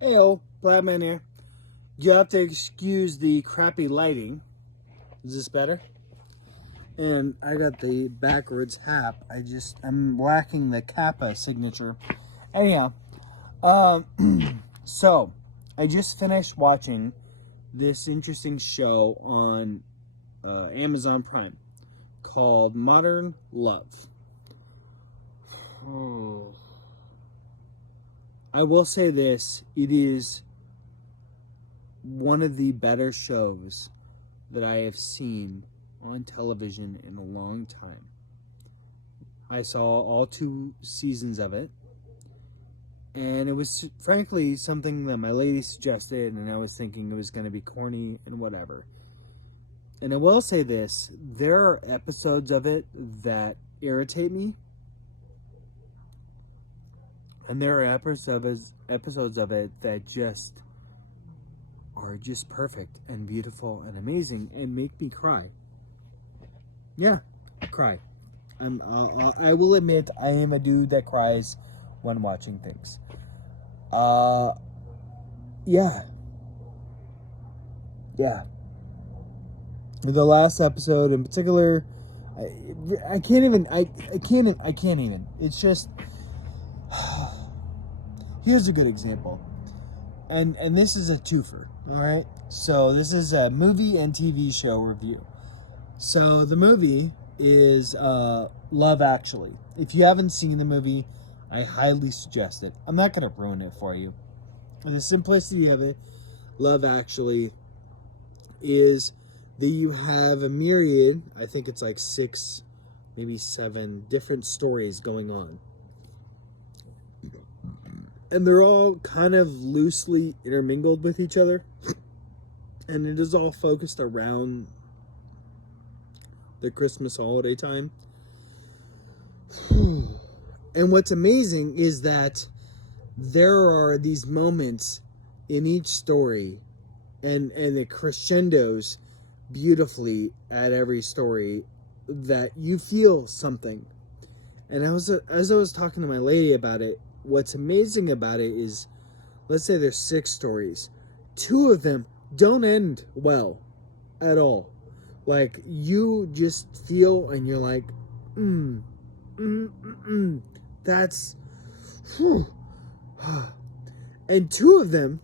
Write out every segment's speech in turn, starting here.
Heyo, Blackman here. You have to excuse the crappy lighting. Is this better? And I got the backwards hat. I'm lacking the Kappa signature. Anyhow, so I just finished watching this interesting show on Amazon Prime called Modern Love. I will say this, it is one of the better shows that I have seen on television in a long time. I saw all 2 seasons of it, and it was frankly something that my lady suggested, and I was thinking it was going to be corny and whatever. And I will say this, there are episodes of it that irritate me, and there are episodes of it that just are just perfect and beautiful and amazing and make me cry. Yeah, cry. I will admit I am a dude that cries when watching things. Yeah. The last episode in particular, I can't even. It's just. Here's a good example. And this is a twofer, alright? So this is a movie and TV show review. So the movie is Love Actually. If you haven't seen the movie, I highly suggest it. I'm not going to ruin it for you. And the simplicity of it, Love Actually, is that you have a myriad, I think it's like 6, maybe 7 different stories going on. And they're all kind of loosely intermingled with each other. And it is all focused around the Christmas holiday time. And what's amazing is that there are these moments in each story, and it crescendos beautifully at every story that you feel something. And as I was talking to my lady about it, what's amazing about it is, let's say there's 6 stories. 2 of them don't end well at all. Like, you just feel and you're like, that's, whew. And 2 of them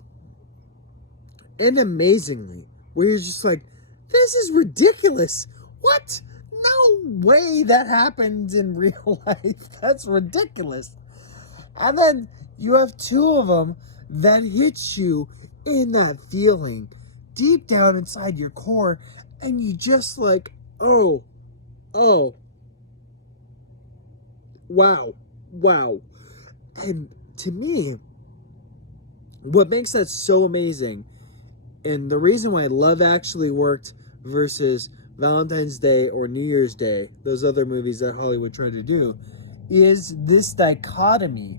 end amazingly, where you're just like, this is ridiculous. What? No way that happens in real life. That's ridiculous. And then you have 2 of them that hit you in that feeling deep down inside your core, and you just like, oh, wow. And to me, what makes that so amazing, and the reason why Love Actually worked versus Valentine's Day or New Year's Day, those other movies that Hollywood tried to do, is this dichotomy,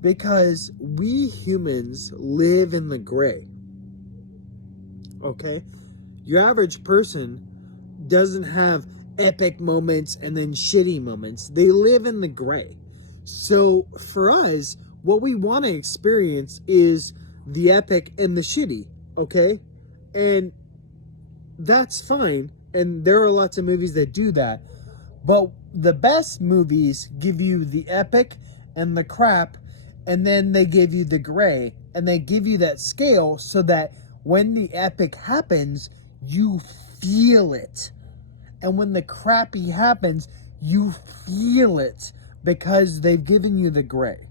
because we humans live in the gray. Okay? Your average person doesn't have epic moments and then shitty moments. They live in the gray. So for us, what we want to experience is the epic and the shitty. Okay? And that's fine. And there are lots of movies that do that. But the best movies give you the epic and the crap, and then they give you the gray, and they give you that scale so that when the epic happens, you feel it. And when the crappy happens, you feel it because they've given you the gray.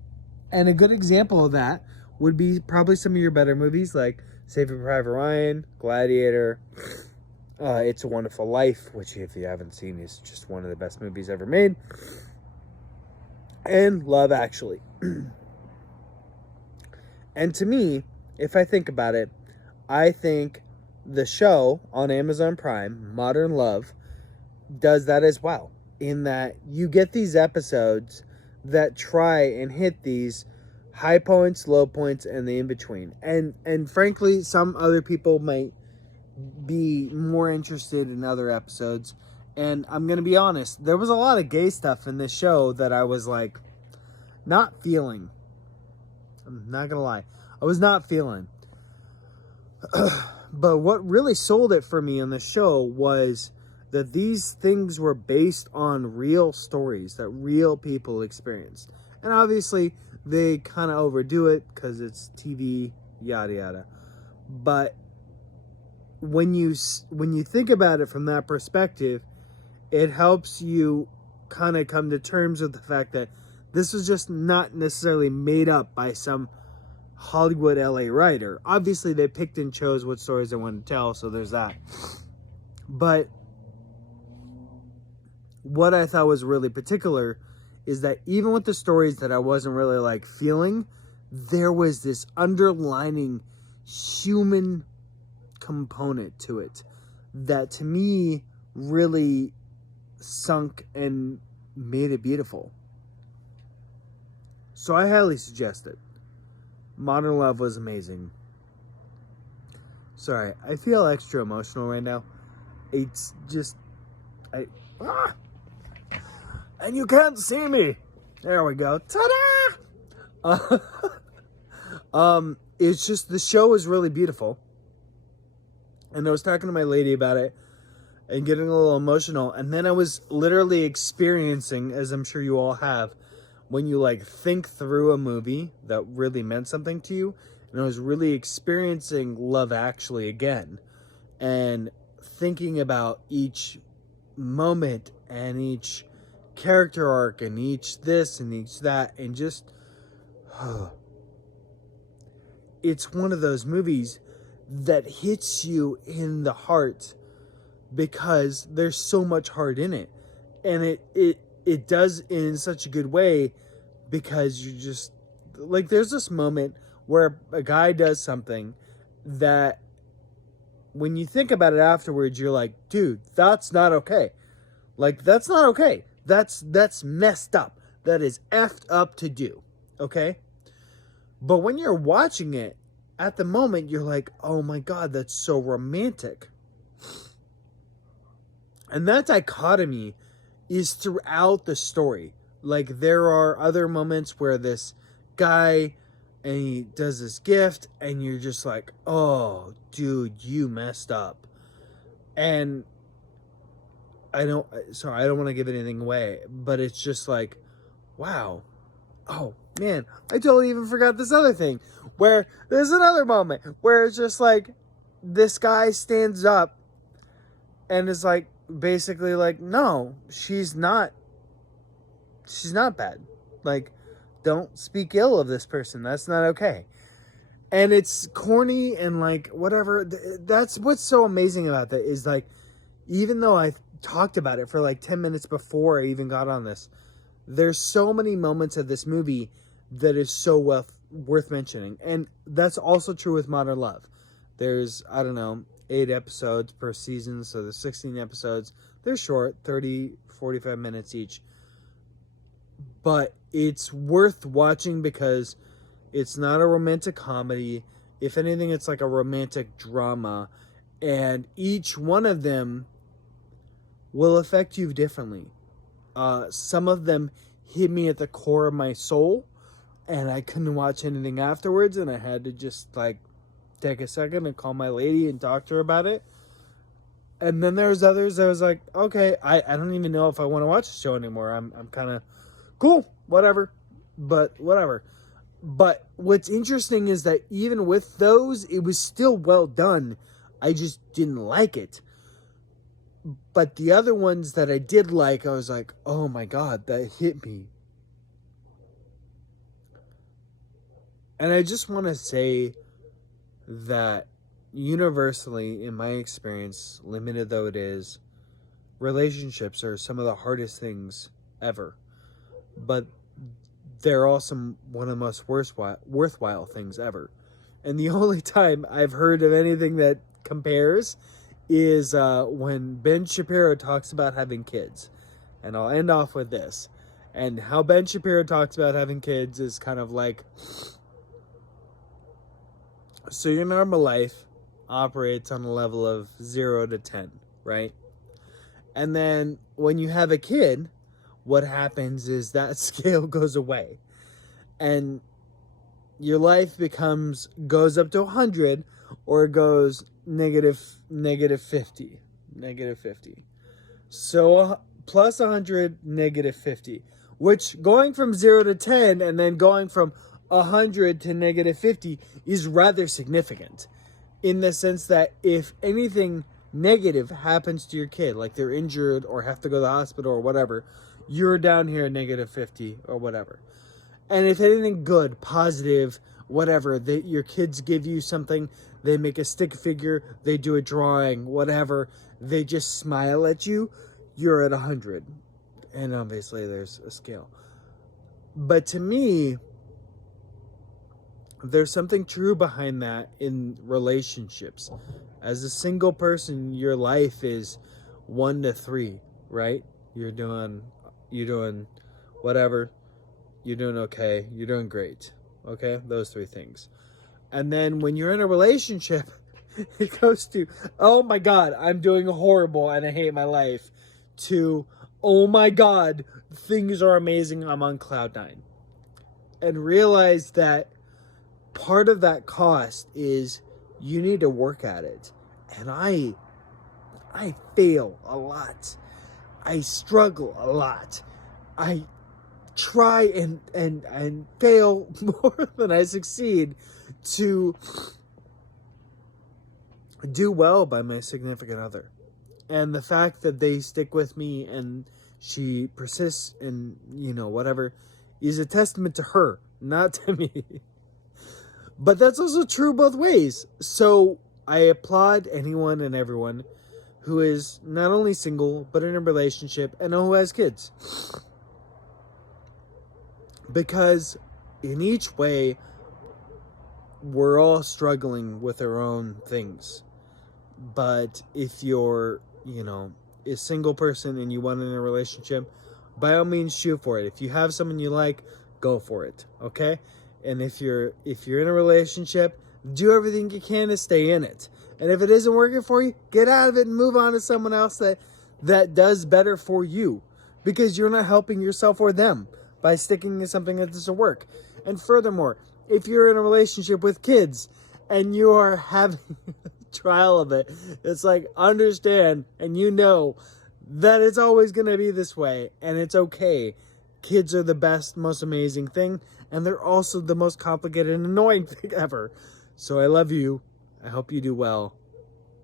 And a good example of that would be probably some of your better movies like Saving Private Ryan, Gladiator, It's a Wonderful Life, which if you haven't seen is just one of the best movies ever made, and Love Actually. And to me, if I think about it, I think the show on Amazon Prime, Modern Love, does that as well, in that you get these episodes that try and hit these high points, low points, and the in-between. And frankly, some other people might be more interested in other episodes. And I'm going to be honest, there was a lot of gay stuff in this show that I was like, not feeling. I'm not gonna lie. I was not feeling. But what really sold it for me on the show was that these things were based on real stories that real people experienced. And obviously, they kind of overdo it because it's TV, yada yada. But when you think about it from that perspective, it helps you kind of come to terms with the fact that this was just not necessarily made up by some Hollywood LA writer. Obviously, they picked and chose what stories they wanted to tell, so there's that. But what I thought was really particular is that even with the stories that I wasn't really like feeling, there was this underlining human component to it that to me really sunk and made it beautiful. So I highly suggest it. Modern Love was amazing. Sorry, I feel extra emotional right now. It's just and you can't see me. There we go. Ta-da! It's just the show is really beautiful. And I was talking to my lady about it and getting a little emotional. And then I was literally experiencing, as I'm sure you all have, when you like think through a movie that really meant something to you. And I was really experiencing Love Actually again. And thinking about each moment and each character arc and each this and each that. And just, it's one of those movies that hits you in the heart because there's so much heart in it, and it does in such a good way because you just like there's this moment where a guy does something that when you think about it afterwards you're like, dude, that's not okay. Like, that's not okay. That's messed up. That is effed up to do. Okay? But when you're watching it, at the moment, you're like, oh my God, that's so romantic. And that dichotomy is throughout the story. Like, there are other moments where this guy, and he does this gift, and you're just like, oh, dude, you messed up. And I don't want to give anything away, but it's just like, wow. Oh, man, I totally even forgot this other thing. Where there's another moment where it's just like, this guy stands up and is like, basically like, no, she's not bad. Like, don't speak ill of this person. That's not okay. And it's corny and like, whatever. That's what's so amazing about that is like, even though I talked about it for like 10 minutes before I even got on this, there's so many moments of this movie that is so worth mentioning. And that's also true with Modern Love. There's, 8 episodes per season, so there's 16 episodes. They're short, 30, 45 minutes each. But it's worth watching because it's not a romantic comedy. If anything, it's like a romantic drama. And each one of them will affect you differently. Some of them hit me at the core of my soul, and I couldn't watch anything afterwards, and I had to just like take a second and call my lady and talk to her about it. And then there's others that was like, okay, I don't even know if I want to watch the show anymore. I'm kind of cool, whatever. But what's interesting is that even with those, it was still well done. I just didn't like it. But the other ones that I did like, I was like, oh my God, that hit me. And I just want to say that universally, in my experience, limited though it is, relationships are some of the hardest things ever. But they're also one of the most worthwhile things ever. And the only time I've heard of anything that compares is when Ben Shapiro talks about having kids. And I'll end off with this. And how Ben Shapiro talks about having kids is kind of like, so your normal life operates on a level of 0 to 10, right? And then when you have a kid, what happens is that scale goes away. And your life goes up to 100, or it goes negative 50. So plus 100, negative 50. Which, going from 0 to 10 and then going from 100 to negative 50 is rather significant. In the sense that if anything negative happens to your kid, like they're injured or have to go to the hospital or whatever, you're down here at negative 50 or whatever. And if anything good, positive, whatever, your kids give you something, they make a stick figure, they do a drawing, whatever, they just smile at you, you're at 100. And obviously there's a scale. But to me, there's something true behind that in relationships. As a single person, your life is 1 to 3, right? You're doing whatever. You're doing okay. You're doing great. Okay? Those 3 things. And then when you're in a relationship, it goes to, oh my God, I'm doing horrible and I hate my life, to, oh my God, things are amazing, I'm on cloud 9. And realize that part of that cost is you need to work at it. And I fail a lot. I struggle a lot. I try and fail more than I succeed to do well by my significant other. And the fact that they stick with me and she persists and, whatever, is a testament to her, not to me. But that's also true both ways. So I applaud anyone and everyone who is not only single, but in a relationship and who has kids. Because in each way, we're all struggling with our own things. But if you're, a single person and you want in a relationship, by all means shoot for it. If you have someone you like, go for it, okay? And if you're in a relationship, do everything you can to stay in it. And if it isn't working for you, get out of it and move on to someone else that does better for you. Because you're not helping yourself or them by sticking to something that doesn't work. And furthermore, if you're in a relationship with kids and you are having trial of it, it's like, understand and that it's always going to be this way, and it's okay. Kids are the best, most amazing thing, and they're also the most complicated and annoying thing ever. So I love you. I hope you do well.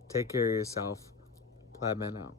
Take care of yourself. Plaidman out.